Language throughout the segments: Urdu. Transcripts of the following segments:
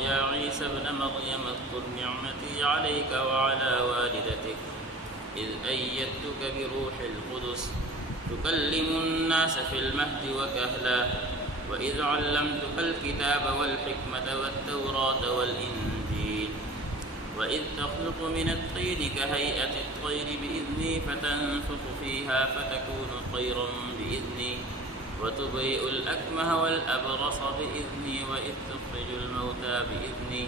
يا عيسى ابن مريم اذكر نعمتي عليك وعلى والدتك إذ أيدتك بروح القدس تكلم الناس في المهد وكهلا وإذ علمتك الكتاب والحكمة والتوراة والإنجيل وإذ تخلق من الطين كهيئة الطير بإذني فتنفخ فيها فتكون طيرا بإذني وتبرئ الأكمه والأبرص بإذني وإذ تخرج الموتى بإذني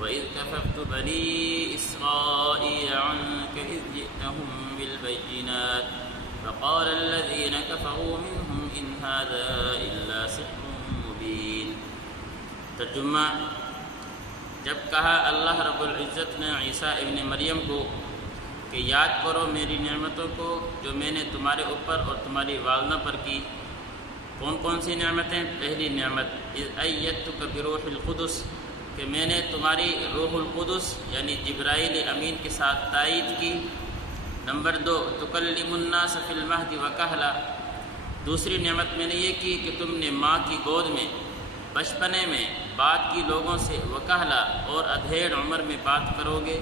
وإذ كففت بني إسرائيل عنك إذ جئتهم بالبينات فقال الذين كفروا منهم إن هذا إلا سحر مبين۔ ترجمہ: جب کہا اللہ رب العزت نے عیسیٰ ابن مریم کو کہ یاد کرو میری نعمتوں کو جو میں نے تمہارے اوپر اور تمہاری والدہ پر کی۔ کون کون سی نعمتیں؟ پہلی نعمت اذ ایدتک بروح القدس، کہ میں نے تمہاری روح القدس یعنی جبرائیل امین کے ساتھ تائید کی۔ نمبر 2 تکلم الناس فی المہد وکہلا، دوسری نعمت میں نے یہ کی کہ تم نے ماں کی گود میں بچپنے میں بات کی لوگوں سے، وکہلا اور ادھیڑ عمر میں بات کرو گے۔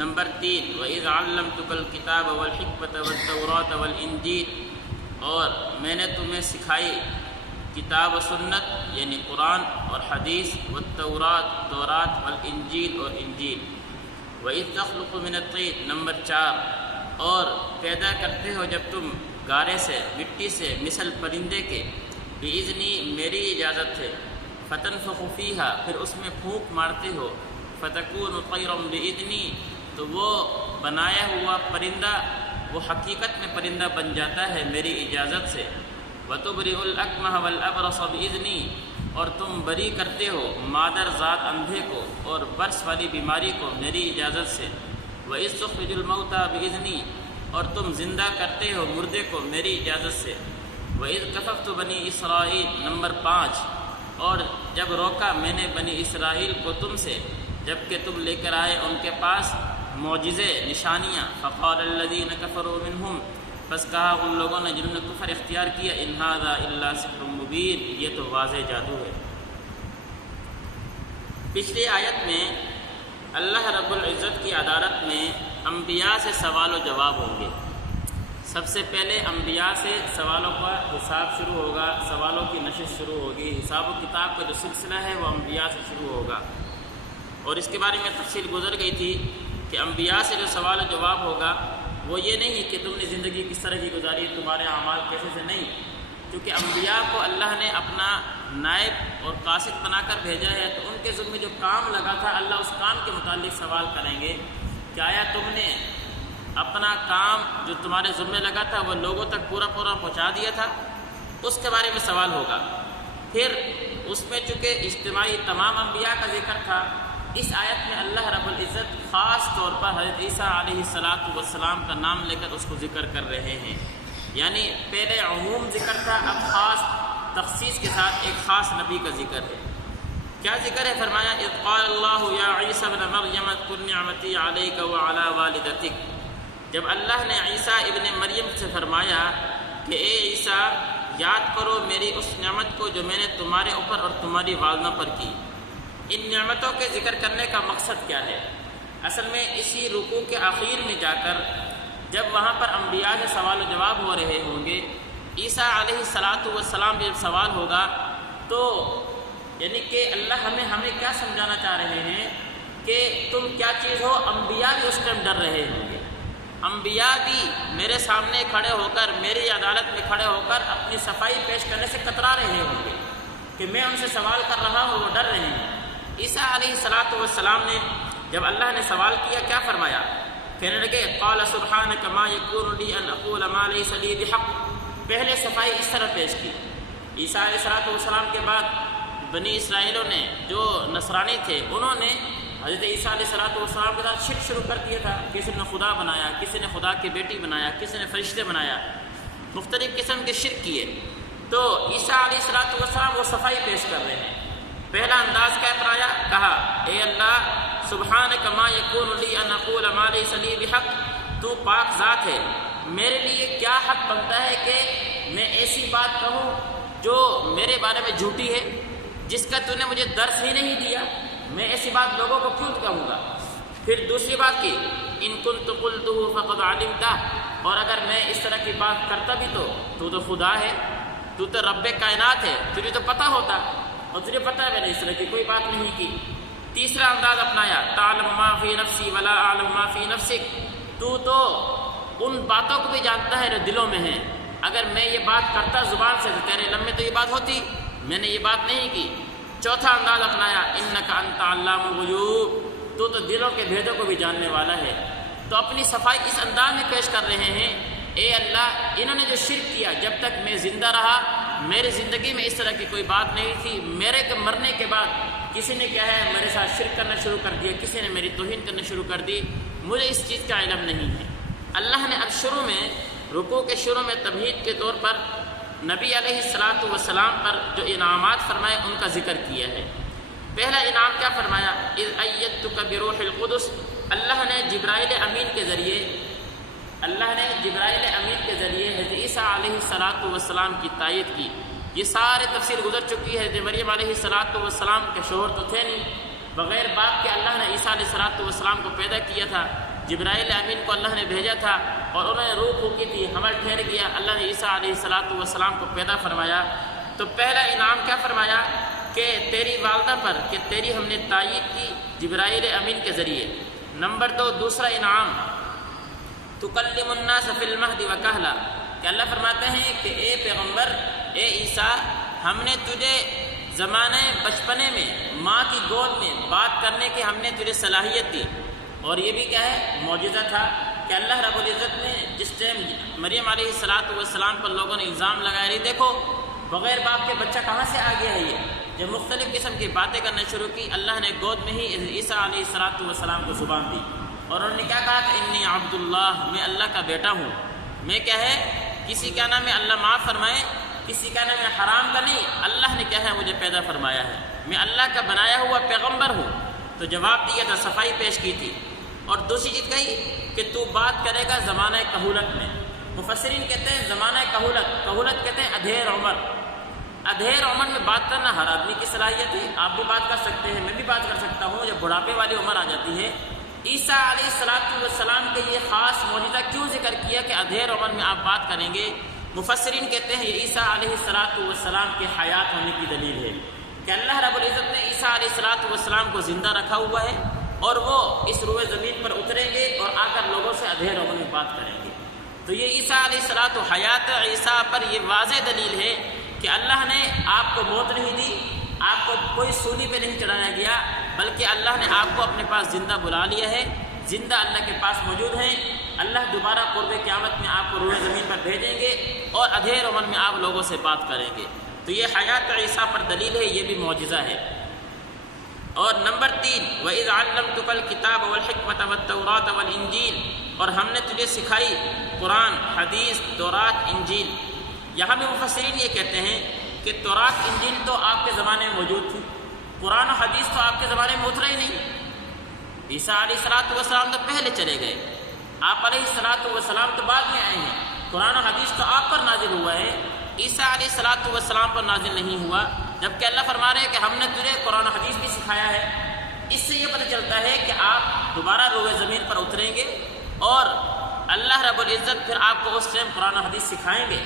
نمبر 3 وَإِذْ عَلَّمْتُكَ الْكِتَابَ وَالْحِكْمَةَ وَالتَّوْرَاةَ وَالْإِنْجِيلَ، اور میں نے تمہیں سکھائی کتاب و سنت یعنی قرآن اور حدیث، والتورات تورات، والانجیل اور انجیل۔ وَإِذْ تَخْلُقُ مِنَ الطِّينِ، نمبر 4 اور پیدا کرتے ہو جب تم گارے سے، مٹی سے، مثل پرندے کے، بِإِذْنِی میری اجازت ہے، فَتَنْفُخُ فِیہا پھر اس میں پھونک مارتے ہو، فَتَکُونُ طَیْرًا بِإِذْنِی تو وہ بنایا ہوا پرندہ وہ حقیقت میں پرندہ بن جاتا ہے میری اجازت سے۔ وَتُبْرِئُ الْأَكْمَهَ وَالْأَبْرَصَ بِإِذْنِی اور تم بری کرتے ہو مادر ذات اندھے کو اور برس والی بیماری کو میری اجازت سے۔ وَإِذْ تُخْرِجُ الْمَوْتَى بِإِذْنِی اور تم زندہ کرتے ہو مردے کو میری اجازت سے۔ وَإِذْ كَفَفْتُ بَنِي إِسْرَائِيلَ، نمبر 5 اور جب روکا میں نے بنی اسرائیل کو تم سے، جب کہ تم لے کر آئے ان کے پاس معجزے نشانیاں۔ فقال الذین کفروا منہم، بس کہا ان لوگوں نے جنہوں نے کفر اختیار کیا، ان ھذا الا سحر مبین، یہ تو واضح جادو ہے۔ پچھلی آیت میں اللہ رب العزت کی عدالت میں انبیاء سے سوال و جواب ہوں گے۔ سب سے پہلے انبیاء سے سوالوں کا حساب شروع ہوگا، سوالوں کی نشست شروع ہوگی، حساب و کتاب کا جو سلسلہ ہے وہ انبیاء سے شروع ہوگا۔ اور اس کے بارے میں تفصیل گزر گئی تھی کہ انبیاء سے جو سوال و جواب ہوگا وہ یہ نہیں کہ تم نے زندگی کس طرح کی گزاری، تمہارے اعمال کیسے سے، نہیں، کیونکہ انبیاء کو اللہ نے اپنا نائب اور قاصد بنا کر بھیجا ہے، تو ان کے ذمہ جو کام لگا تھا اللہ اس کام کے متعلق سوال کریں گے کہ آیا تم نے اپنا کام جو تمہارے ذمہ لگا تھا وہ لوگوں تک پورا پہنچا دیا تھا، اس کے بارے میں سوال ہوگا۔ پھر اس میں چونکہ اجتماعی تمام انبیاء کا ذکر تھا، اس آیت میں اللہ رب العزت خاص طور پر حضرت عیسیٰ علیہ السلام کا نام لے کر اس کو ذکر کر رہے ہیں، یعنی پہلے عموم ذکر تھا، اب خاص تخصیص کے ساتھ ایک خاص نبی کا ذکر ہے۔ کیا ذکر ہے؟ فرمایا اذ قال اللہ یا عیسیٰ ابن مریم اذکر نعمتی علیک وعلی والدتک، جب اللہ نے عیسیٰ ابن مریم سے فرمایا کہ اے عیسیٰ یاد کرو میری اس نعمت کو جو میں نے تمہارے اوپر اور تمہاری والدہ پر کی۔ ان نعمتوں کے ذکر کرنے کا مقصد کیا ہے؟ اصل میں اسی رکوع کے آخر میں جا کر جب وہاں پر انبیاء سے سوال و جواب ہو رہے ہوں گے، عیسیٰ علیہ السلام جب سوال ہوگا تو یعنی کہ اللہ ہمیں کیا سمجھانا چاہ رہے ہیں کہ تم کیا چیز ہو، انبیاء بھی اس ٹائم ڈر رہے ہوں گے، انبیاء بھی میرے سامنے کھڑے ہو کر، میری عدالت میں کھڑے ہو کر اپنی صفائی پیش کرنے سے کترا رہے ہوں گے کہ میں ان سے سوال کر رہا ہوں، وہ ڈر رہے ہیں۔ عیسیٰ علیہ السلام نے جب اللہ نے سوال کیا کیا فرمایا؟ کہنے لگے قال سبحانک ما یکون لی ان اقول ما لیس لی بحق، پہلے صفائی اس طرح پیش کی۔ عیسیٰ علیہ السلام کے بعد بنی اسرائیلوں نے جو نصرانی تھے انہوں نے حضرت عیسیٰ علیہ السلام کے ساتھ شرک شروع کر دیا تھا، کسی نے خدا بنایا، کسی نے خدا کی بیٹی بنایا، کسی نے فرشتے بنایا، مختلف قسم کے شرک کیے۔ تو عیسیٰ علیہ السلام وہ صفائی پیش کر رہے ہیں۔ پہلا انداز کیا اپنایا؟ کہا اے اللہ سبحانک ما یکون لی ان اقول ما لیس لی بحق، تو پاک ذات ہے، میرے لیے کیا حق بنتا ہے کہ میں ایسی بات کہوں جو میرے بارے میں جھوٹی ہے؟ جس کا تو نے مجھے درس ہی نہیں دیا، میں ایسی بات لوگوں کو کیوں کہوں گا؟ پھر دوسری بات کی ان کنت قلتہ فقد علمتہ، اور اگر میں اس طرح کی بات کرتا بھی تو خدا ہے، تو رب کائنات ہے، تجھے تو پتہ ہوتا، اور تجھے پتہ ہے میں نے اس طرح کی کوئی بات نہیں کی۔ تیسرا انداز اپنایا تعلم ما فی نفسی ولا اعلم ما فی نفسک، تو ان باتوں کو بھی جانتا ہے جو دلوں میں ہیں، اگر میں یہ بات کرتا زبان سے تو تیرے علم میں تو یہ بات ہوتی، میں نے یہ بات نہیں کی۔ چوتھا انداز اپنایا انک انت علام الغیوب، تو دلوں کے بھیدوں کو بھی جاننے والا ہے۔ تو اپنی صفائی اس انداز میں پیش کر رہے ہیں، اے اللہ انہوں نے جو شرک کیا، جب تک میں زندہ رہا میری زندگی میں اس طرح کی کوئی بات نہیں تھی، میرے مرنے کے بعد کسی نے کیا ہے میرے ساتھ شرک کرنا شروع کر دیا، کسی نے میری توہین کرنا شروع کر دی، مجھے اس چیز کا علم نہیں ہے۔ اللہ نے اب شروع میں رکوع کے شروع میں تمہید کے طور پر نبی علیہ الصلاۃ والسلام پر جو انعامات فرمائے ان کا ذکر کیا ہے۔ پہلا انعام کیا فرمایا؟ اذ ایدتک بروح القدس، اللہ نے جبرائیل امین کے ذریعے حضرت عیسیٰ علیہ الصلاۃ والسلام کی تائید کی۔ یہ سارے تفسیر گزر چکی ہے۔ حضرت مریم علیہ الصلاۃ والسلام کے شوہر تو تھے نہیں، بغیر باپ کے اللہ نے عیسیٰ علیہ الصلاۃ والسلام کو پیدا کیا تھا، جبرائیل امین کو اللہ نے بھیجا تھا اور انہوں نے روح پھونکی تھی، حمل ٹھہر گیا، اللہ نے عیسیٰ علیہ الصلاۃ والسلام کو پیدا فرمایا۔ تو پہلا انعام کیا فرمایا کہ تیری والدہ پر کہ تیری ہم نے تائید کی جبرائیل امین کے ذریعے۔ نمبر 2 دوسرا انعام تکلم الناس فی المہد وکہلا، کہ اللہ فرماتے ہیں کہ اے پیغمبر، اے عیسیٰ، ہم نے تجھے زمانے بچپنے میں ماں کی گود میں بات کرنے کی ہم نے تجھے صلاحیت دی۔ اور یہ بھی کیا ہے معجزہ تھا کہ اللہ رب العزت نے جس ٹائم مریم علیہ الصلاۃ والسلام پر لوگوں نے الزام لگایا، نہیں دیکھو بغیر باپ کے بچہ کہاں سے آ گیا ہے، یہ جب مختلف قسم کی باتیں کرنا شروع کی، اللہ نے گود میں ہی عیسیٰ علیہ الصلاۃ والسلام کو زبان دی، اور انہوں نے کیا کہا کہ انی عبد اللہ، میں اللہ کا بیٹا ہوں۔ میں کیا ہے کسی کا نام ہے اللہ معاف فرمائے، کسی کا نام ہے حرام کا نہیں، اللہ نے کیا ہے مجھے پیدا فرمایا ہے، میں اللہ کا بنایا ہوا پیغمبر ہوں۔ تو جواب دیا تھا، صفائی پیش کی تھی۔ اور دوسری چیز کہی کہ تو بات کرے گا زمانہ کہولت میں۔ مفسرین کہتے ہیں زمانہ کہولت کہتے ہیں ادھیر عمر میں بات کرنا ہر آدمی کی صلاحیت ہے، آپ بھی بات کر سکتے ہیں، میں بھی بات کر سکتا ہوں۔ جب بڑھاپے والی عمر آ جاتی ہے، عیسیٰ علیہ الصلاۃ والسلام کے لیے خاص معجزہ کیوں ذکر کیا کہ ادھیر عمر میں آپ بات کریں گے؟ مفسرین کہتے ہیں یہ عیسیٰ علیہ الصلاۃ والسلام کے حیات ہونے کی دلیل ہے کہ اللہ رب العزت نے عیسیٰ علیہ الصلاۃ والسلام کو زندہ رکھا ہوا ہے، اور وہ اس روئے زمین پر اتریں گے اور آ کر لوگوں سے ادھیر عمر میں بات کریں گے۔ تو یہ عیسیٰ علیہ الصلاۃ و حیات عیسیٰ پر یہ واضح دلیل ہے کہ اللہ نے آپ کو موت نہیں دی، آپ کو کوئی سولی پہ نہیں چڑھایا گیا، بلکہ اللہ نے آپ کو اپنے پاس زندہ بلا لیا ہے، زندہ اللہ کے پاس موجود ہیں۔ اللہ دوبارہ قرب قیامت میں آپ کو روئے زمین پر بھیجیں گے اور ادھیر عمر میں آپ لوگوں سے بات کریں گے۔ تو یہ حیات عیسیٰ پر دلیل ہے، یہ بھی معجزہ ہے۔ اور نمبر 3 وَإِذْ عَلَّمْتُكَ الْكِتَابَ وَالْحِكْمَةَ وَالتَّوْرَاةَ وَالْإِنْجِيلَ، اور ہم نے تجھے سکھائی قرآن، حدیث، تورات، انجیل۔ یہاں بھی مفسرین یہ کہتے ہیں کہ تورات انجیل تو آپ کے زمانے میں موجود تھی، قرآن و حدیث تو آپ کے زمانے میں اترا ہی نہیں۔ عیسیٰ علیہ الصلاۃ والسلام تو پہلے چلے گئے، آپ علیہ الصلاۃ والسلام تو بعد میں آئے ہیں، قرآن و حدیث تو آپ پر نازل ہوا ہے، عیسیٰ علیہ الصلاۃ والسلام پر نازل نہیں ہوا۔ جبکہ اللہ فرما رہے ہیں کہ ہم نے تجھے قرآن و حدیث بھی سکھایا ہے۔ اس سے یہ پتہ چلتا ہے کہ آپ دوبارہ روئے زمین پر اتریں گے اور اللہ رب العزت پھر آپ کو اس ٹائم قرآن و حدیث سکھائیں گے۔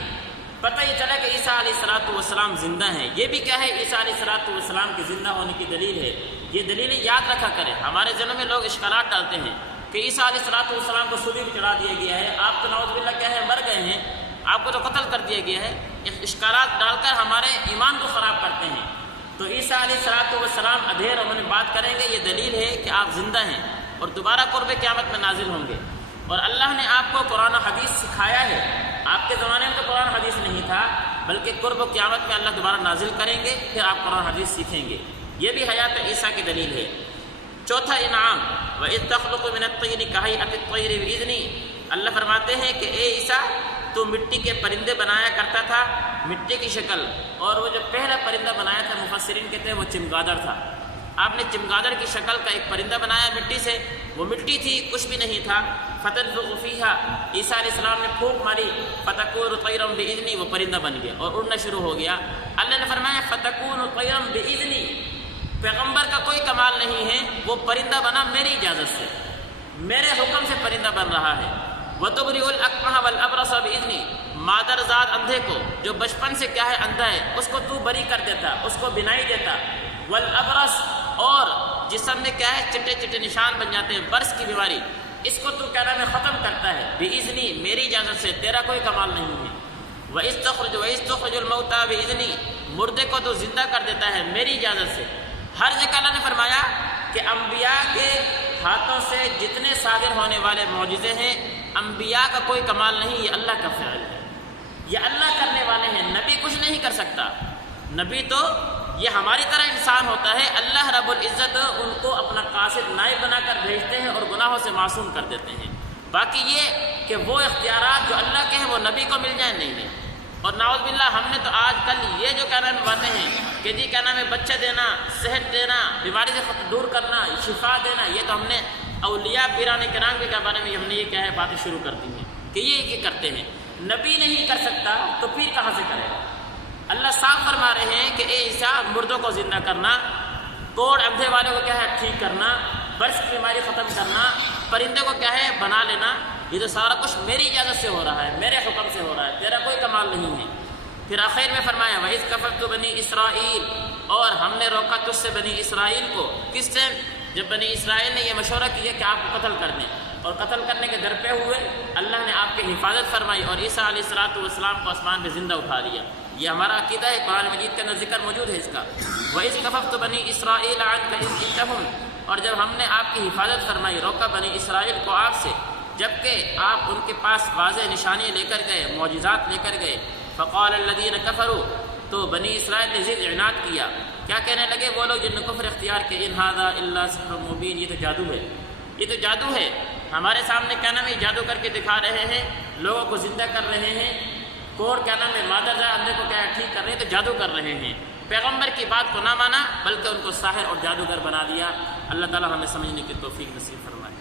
پتہ یہ چلا کہ عیسیٰ علیہ الصلاۃ والسلام زندہ ہیں۔ یہ بھی کیا ہے عیسیٰ علیہ الصلاۃ والسلام کے زندہ ہونے کی دلیل ہے۔ یہ دلیلیں یاد رکھا کریں، ہمارے ذہنوں میں لوگ اشکالات ڈالتے ہیں کہ عیسیٰ علیہ الصلاۃ والسلام کو سولی پہ چڑھا دیا گیا ہے، آپ تو نعوذ باللہ کیا ہے مر گئے ہیں، آپ کو تو قتل کر دیا گیا ہے۔ اشکالات ڈال کر ہمارے ایمان کو خراب کرتے ہیں۔ تو عیسیٰ علیہ الصلاۃ والسلام ادھیر عمر میں بات کریں گے، یہ دلیل ہے کہ آپ زندہ ہیں اور دوبارہ قرب قیامت میں نازل ہوں گے۔ اور اللہ نے آپ کو قرآن و حدیث سکھایا ہے، آپ کے زمانے میں تو قرآن و حدیث نہیں تھا، بلکہ قرب و قیامت میں اللہ دوبارہ نازل کریں گے، پھر آپ قرآن و حدیث سیکھیں گے۔ یہ بھی حیات عیسیٰ کی دلیل ہے۔ چوتھا انعام وَإِذْ تَخْلُقُ مِنَ الطِّينِ كَهَيْئَةِ الطَّيْرِ بِإِذْنِي، اللہ فرماتے ہیں کہ اے عیسیٰ تو مٹی کے پرندے بنایا کرتا تھا مٹی کی شکل، اور وہ جو پہلا پرندہ بنایا تھا مفسرین کہتے ہیں وہ چمگادڑ تھا۔ آپ نے چمگادڑ کی شکل کا ایک پرندہ بنایا مٹی سے، وہ مٹی تھی، کچھ بھی نہیں تھا۔ فَتَنفُخُ فِيهَا، عیسیٰ علیہ السلام نے پھونک ماری، فَتَكُونُ طَيْرًا بِإِذْنِي، وہ پرندہ بن گیا اور اڑنا شروع ہو گیا۔ اللہ نے فرمایا فَتَكُونُ طيرا بإذني، پیغمبر کا کوئی کمال نہیں ہے، وہ پرندہ بنا میری اجازت سے، میرے حکم سے پرندہ بن رہا ہے۔ وَتُبْرِئُ الْأَكْمَحَ وَالْأَبْرَصَ بِإِذْنِي، مادر ذات اندھے کو، جو بچپن سے کیا ہے اندھا ہے، اس کو تو بری کر دیتا، اس کو بینائی دیتا۔ والابرص، اور جسم میں کیا ہے چٹے چٹے نشان بن جاتے ہیں، برس کی بیماری، اس کو تو کیا نام ہے ختم کرتا ہے، بِإِذْنِي، میری اجازت سے، تیرا کوئی کمال نہیں ہے۔ وَإِسْتُخْرِجُ الْمَوْتَى بِإِذْنِي، مردے کو تو زندہ کر دیتا ہے میری اجازت سے۔ ہر جگہ اللہ نے فرمایا کہ انبیاء کے ہاتھوں سے جتنے صادر ہونے والے معجزے ہیں، انبیاء کا کوئی کمال نہیں، یہ اللہ کا فعل ہے، یہ اللہ کرنے والے ہیں، نبی کچھ نہیں کر سکتا۔ نبی تو یہ ہماری طرح انسان ہوتا ہے، اللہ رب العزت ان کو اپنا قاصد نائب بنا کر بھیجتے ہیں اور گناہوں سے معصوم کر دیتے ہیں۔ باقی یہ کہ وہ اختیارات جو اللہ کے ہیں وہ نبی کو مل جائیں، نہیں۔ اور نعوذ باللہ ہم نے تو آج کل یہ جو کیا نام ہے باتیں ہیں کہ جی کیا نام ہے بچہ دینا، صحت دینا، بیماری سے دور کرنا، شفا دینا، یہ تو ہم نے اولیاء پیران کرام کے بارے میں ہم نے یہ کیا ہے باتیں شروع کر دی ہیں کہ یہ کرتے ہیں۔ نبی نہیں کر سکتا تو پیر کہاں سے کرے گا؟ اللہ صاف فرما رہے ہیں کہ اے عیسیٰ، مردوں کو زندہ کرنا، کوڑ اندھے والوں کو کیا ہے ٹھیک کرنا، برس کی بیماری ختم کرنا، پرندے کو کیا ہے بنا لینا، یہ تو سارا کچھ میری اجازت سے ہو رہا ہے، میرے حکم سے ہو رہا ہے، تیرا کوئی کمال نہیں ہے۔ پھر آخر میں فرمایا وَإِذْ كَفَرْتُ بَنِي إِسْرَائِيل، اور ہم نے روکا تجھ سے بنی اسرائیل کو۔ کس سے؟ جب بنی اسرائیل نے یہ مشورہ کیا کہ آپ کو قتل کر دیں، اور قتل کرنے کے در پہ ہوئے، اللہ نے آپ کی حفاظت فرمائی اور عیسیٰ علیہ السلام کو آسمان پہ زندہ اٹھا لیا۔ یہ ہمارا عقیدہ ہے، قرآن مجید کے اندر ذکر موجود ہے اس کا۔ وَإِذْ كَفَفْتُ بَنِي إِسْرَائِيلَ عَنْكَ إِذْ جِئْتَهُمْ، اور جب ہم نے آپ کی حفاظت فرمائی، روکا بنی اسرائیل کو آپ سے، جبکہ آپ ان کے پاس واضح نشانی لے کر گئے، معجزات لے کر گئے۔ فقال الذین کفروا، تو بنی اسرائیل نے ضد عناد کیا، کیا کہنے لگے وہ لوگ جن نے کفر اختیار کیا، ان ھذا الا سحر مبین، یہ تو جادو ہے، یہ تو جادو ہے، ہمارے سامنے کیا نام ہے جادو کر کے دکھا رہے ہیں، لوگوں کو زندہ کر رہے ہیں، کوڑ کیا نام ہے مادر ذات اندھے کو کیا ہے ٹھیک کر رہے ہیں، تو جادو کر رہے ہیں۔ پیغمبر کی بات کو نہ مانا بلکہ ان کو ساحر اور جادوگر بنا دیا۔ اللہ تعالی ہمیں سمجھنے کی توفیق نصیب فرمائے۔